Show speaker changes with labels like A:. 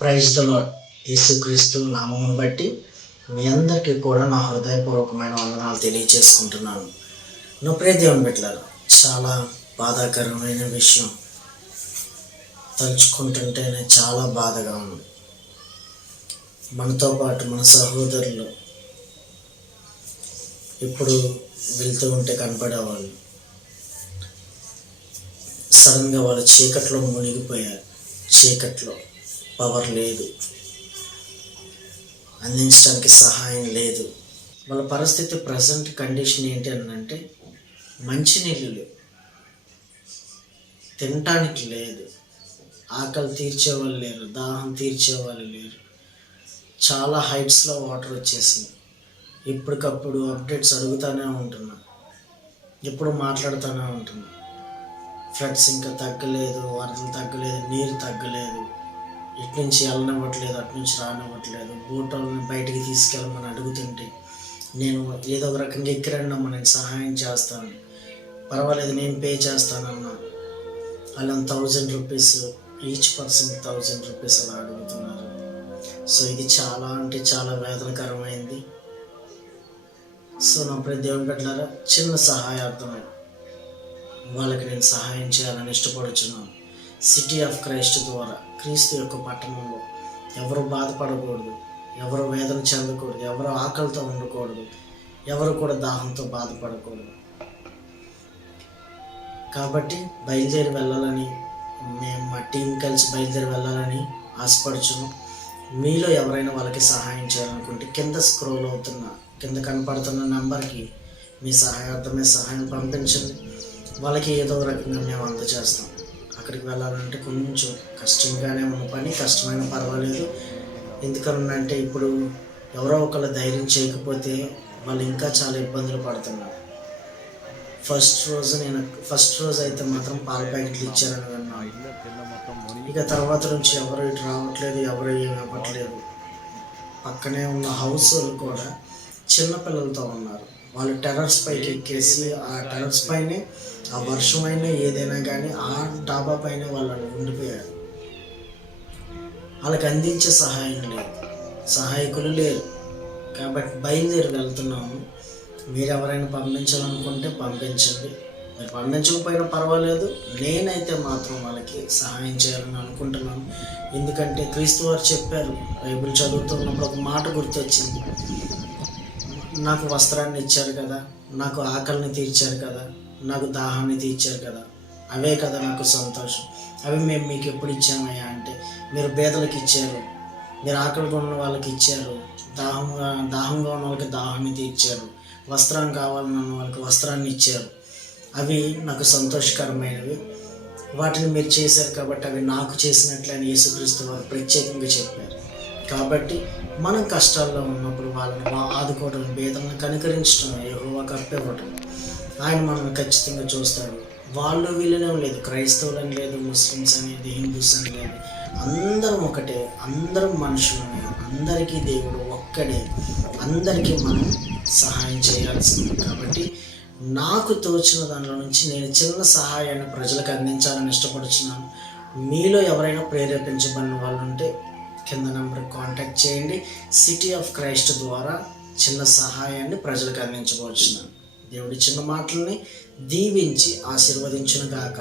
A: ప్రైజ్లో యేసుక్రీస్తు నామమును బట్టి మీ అందరికీ కూడా నా హృదయపూర్వకమైన వందనాలు తెలియచేసుకుంటున్నాను నా ప్రియ దేవుని చాలా బాధాకరమైన విషయం తలుచుకుంటుంటేనే చాలా బాధగా ఉంది. మనతో పాటు మన సహోదరులు ఇప్పుడు వెళ్తూ ఉంటే కనపడేవాళ్ళు. సడన్గా వాళ్ళు చీకట్లో మునిగిపోయారు. చీకట్లో పవర్ లేదు. అందించడానికి సహాయం లేదు. వాళ్ళ పరిస్థితి ప్రజెంట్ కండిషన్ ఏంటి అని అంటే మంచినీళ్ళు లేవు. తినటానికి లేదు. ఆకలి తీర్చేవాళ్ళు లేరు. దాహం తీర్చేవాళ్ళు లేరు. చాలా హైట్స్లో వాటర్ వచ్చేసింది. ఇప్పటికప్పుడు అప్డేట్స్ అడుగుతూనే ఉంటున్నా. ఎప్పుడు మాట్లాడుతూనే ఉంటున్నా. ఫ్లడ్స్ ఇంకా తగ్గలేదు వరదలు తగ్గలేదు నీరు తగ్గలేదు. ఇటు నుంచి వెళ్ళనివ్వట్లేదు అటు నుంచి రానివ్వట్లేదు బోటోల్ని బయటికి తీసుకెళ్ళమని అడుగుతుంటే నేను ఏదో ఒక రకంగా ఎక్కిరండమ్మా నేను సహాయం చేస్తాను. పర్వాలేదు నేను పే చేస్తానన్నా అలా thousand rupees each person thousand rupees అలా అడుగుతున్నారు. సో ఇది చాలా అంటే చాలా వేదనకరమైంది. సో నా ప్రతి దేవుని పెట్టారా చిన్న సహాయార్థమే వాళ్ళకి నేను సహాయం చేయాలని ఇష్టపడుచున్నాను. సిటీ ఆఫ్ క్రైస్ట్ ద్వారా క్రీస్తు యొక్క పట్టణంలో ఎవరు బాధపడకూడదు ఎవరు వేదన చెందకూడదు ఎవరు ఆకలితో ఉండకూడదు ఎవరు కూడా దాహంతో బాధపడకూడదు. కాబట్టి బయలుదేరి వెళ్ళాలని మేము మా టీం కలిసి బయలుదేరి వెళ్ళాలని ఆశపడుచున్నాం. మీలో ఎవరైనా వాళ్ళకి సహాయం చేయాలనుకుంటే కింద స్క్రోల్ అవుతున్న కింద కనపడుతున్న నెంబర్కి మీ సహాయార్థమే సహాయం పంపించండి. వాళ్ళకి ఏదో రకంగా మేము అందజేస్తాం. అక్కడికి వెళ్ళాలంటే కొంచెం కష్టంగానే ఉన్న పని కష్టమైన పర్వాలేదు. ఎందుకనంటే ఇప్పుడు ఎవరో ఒకళ్ళు ధైర్యం చేయకపోతే వాళ్ళు ఇంకా చాలా ఇబ్బందులు పడుతున్నారు. ఫస్ట్ రోజు నేను ఫస్ట్ రోజు అయితే మాత్రం పాల ప్యాకెట్లు ఇచ్చారని విన్నాను. ఇక తర్వాత నుంచి ఎవరు ఇటు రావట్లేదు ఎవరు ఏమి అవ్వట్లేదు. పక్కనే ఉన్న హౌస్ కూడా చిన్నపిల్లలతో ఉన్నారు. వాళ్ళు టెరర్స్ పైకి ఎక్కేసి ఆ టెరర్స్ పైనే ఆ వర్షమైనా ఏదైనా కానీ ఆ డాబా పైన వాళ్ళు ఉండిపోయారు. వాళ్ళకి అందించే సహాయం లేదు. సహాయకులు లేరు. కాబట్టి బయలుదేరి వెళ్తున్నాము. మీరు ఎవరైనా పంపించాలనుకుంటే పంపించండి. మీరు పంపించకపోయినా పర్వాలేదు. నేనైతే మాత్రం వాళ్ళకి సహాయం చేయాలని అనుకుంటున్నాను. ఎందుకంటే క్రీస్తు వారు చెప్పారు బైబిల్ చదువుతున్నప్పుడు ఒక మాట గుర్తొచ్చింది. నాకు వస్త్రాన్ని ఇచ్చారు కదా నాకు ఆకలిని తీర్చారు కదా నాకు దాహాన్ని తీర్చారు కదా. అవే కదా నాకు సంతోషం. అవి మేము మీకు ఎప్పుడు ఇచ్చామయ్యా అంటే మీరు పేదలకు ఇచ్చారు. మీరు ఆకలిగా ఉన్న వాళ్ళకి ఇచ్చారు. దాహంగా దాహంగా ఉన్న వాళ్ళకి దాహాన్ని తీర్చారు. వస్త్రం కావాలన్న వాళ్ళకి వస్త్రాన్ని ఇచ్చారు. అవి నాకు సంతోషకరమైనవి. వాటిని మీరు చేశారు కాబట్టి అవి నాకు చేసినట్లని యేసుక్రీస్తు వారు ప్రత్యేకంగా చెప్పారు. కాబట్టి మనం కష్టాల్లో ఉన్నప్పుడు వాళ్ళని ఆదుకోవడం భేదలను కనుకరించడం ఏహోవా కప్పివ్వటం ఆయన మనల్ని ఖచ్చితంగా చూస్తాడు. వాళ్ళు వీళ్ళనే లేదు. క్రైస్తవులు అని లేదు ముస్లిమ్స్ అనేది హిందూస్ అని లేదు. అందరం ఒకటే. అందరం మనుషులమే. అందరికీ దేవుడు ఒక్కడే. అందరికీ మనం సహాయం చేయాల్సింది. కాబట్టి నాకు తోచిన దానిలో నుంచి నేను చిన్న సహాయాన్ని ప్రజలకు అందించాలని ఇష్టపడుతున్నాను మీలో ఎవరైనా ప్రేరేపించబడిన వాళ్ళు ఉంటే కింద నెంబర్కి కాంటాక్ట్ చేయండి. సిటీ ఆఫ్ క్రైస్ట్ ద్వారా చిన్న సహాయాన్ని ప్రజలకు అందించవచ్చున్నాను దేవుడి చిన్న మాటల్ని దీవించి ఆశీర్వదించును గాక